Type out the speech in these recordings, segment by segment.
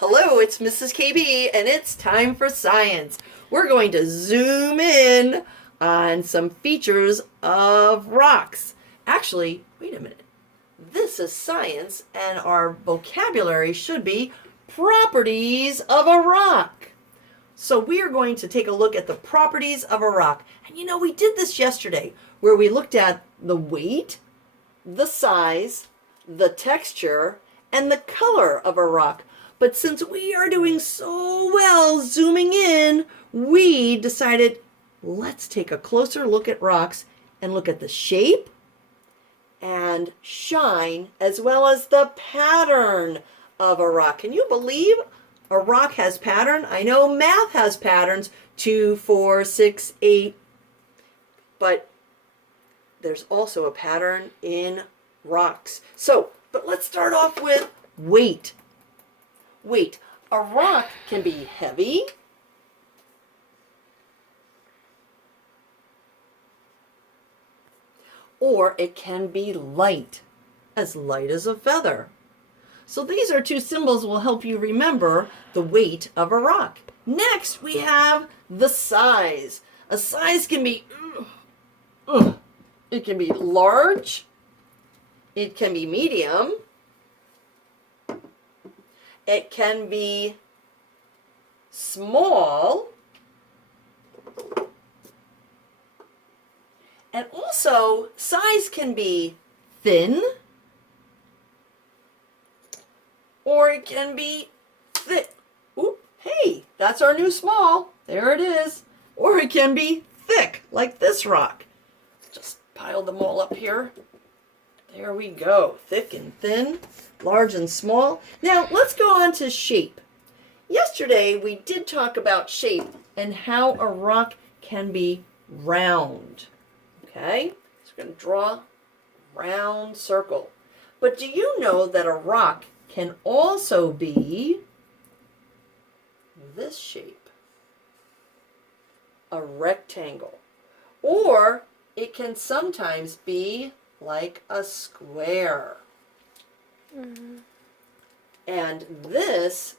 Hello, it's Mrs. KB, and it's time for science. We're going to zoom in on some features of rocks. Actually, wait a minute. This is science, and our vocabulary should be properties of a rock. So we are going to take a look at the properties of a rock. And you know, we did this yesterday, where we looked at the weight, the size, the texture, and the color of a rock. But since we are doing so well zooming in, we decided let's take a closer look at rocks and look at the shape and shine as well as the pattern of a rock. Can you believe a rock has pattern? I know math has patterns, 2, 4, 6, 8, but there's also a pattern in rocks. But let's start off with weight. Weight. A rock can be heavy or it can be light as a feather. So these are two symbols will help you remember the weight of a rock. Next, we have the size. A size can be, it can be large, it can be medium, it can be small, and also size can be thin, or it can be thick. Oop, hey, that's our new small. There it is. Or it can be thick, like this rock. Just pile them all up here. There we go. Thick and thin, large and small. Now, let's go on to shape. Yesterday, we did talk about shape and how a rock can be round. Okay? So we're going to draw a round circle. But do you know that a rock can also be this shape, a rectangle, or it can sometimes be like a square. Mm-hmm. And this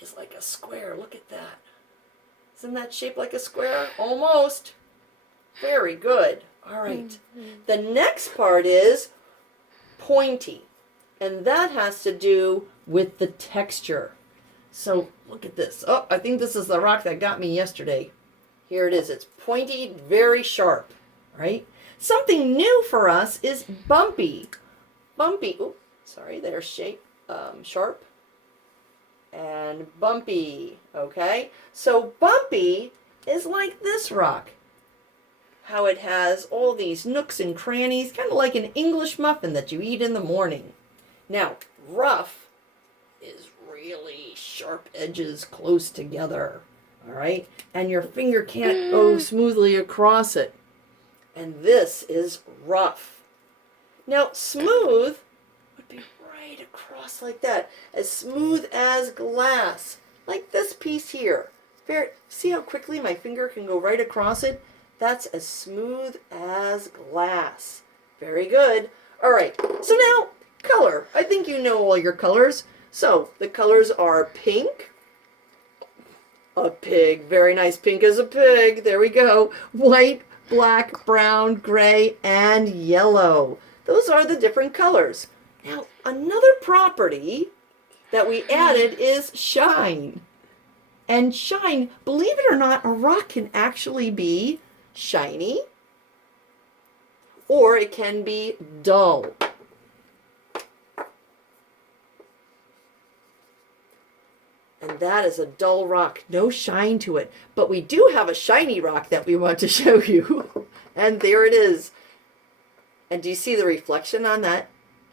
is like a square. Look at that. Isn't that shaped like a square? Almost. Very good. All right. Mm-hmm. The next part is pointy. And that has to do with the texture. So look at this. Oh, I think this is the rock that got me yesterday. Here it is. It's pointy, very sharp, right? Something new for us is bumpy. Bumpy. Oh, sorry, there's shape, sharp, and bumpy. Okay, so bumpy is like this rock. How it has all these nooks and crannies, kind of like an English muffin that you eat in the morning. Now, rough is really sharp edges close together, all right? And your finger can't go smoothly across it. And this is rough. Now, smooth would be right across like that, as smooth as glass, like this piece here. See how quickly my finger can go right across it? That's as smooth as glass. Very good. All right, so now, color. I think you know all your colors. So the colors are pink, a pig, very nice, pink as a pig, there we go, white, black, brown, gray, and yellow. Those are the different colors. Now, another property that we added is shine. And shine, believe it or not, a rock can actually be shiny, or it can be dull. And that is a dull rock, no shine to it. But we do have a shiny rock that we want to show you. And there it is. And do you see the reflection on that?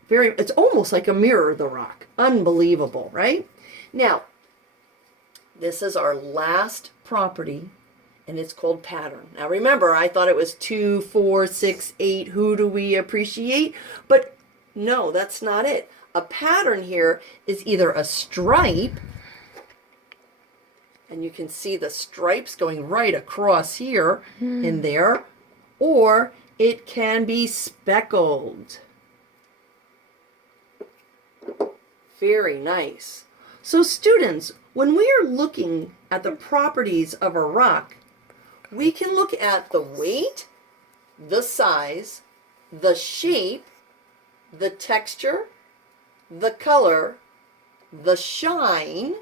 It's almost like a mirror, the rock. Unbelievable, right? Now, this is our last property, and it's called pattern. Now remember, I thought it was 2, 4, 6, 8. Who do we appreciate? But no, that's not it. A pattern here is either a stripe, and you can see the stripes going right across here in there, or it can be speckled. Very nice. So students, when we are looking at the properties of a rock, we can look at the weight, the size, the shape, the texture, the color, the shine,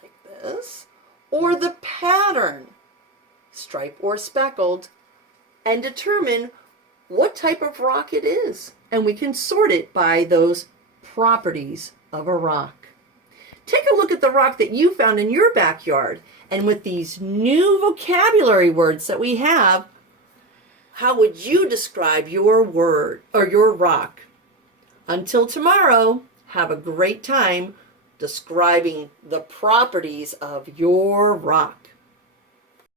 like this, or the pattern, striped or speckled, and determine what type of rock it is. And we can sort it by those properties of a rock. Take a look at the rock that you found in your backyard, and with these new vocabulary words that we have, how would you describe your word or your rock? Until tomorrow, have a great time describing the properties of your rock.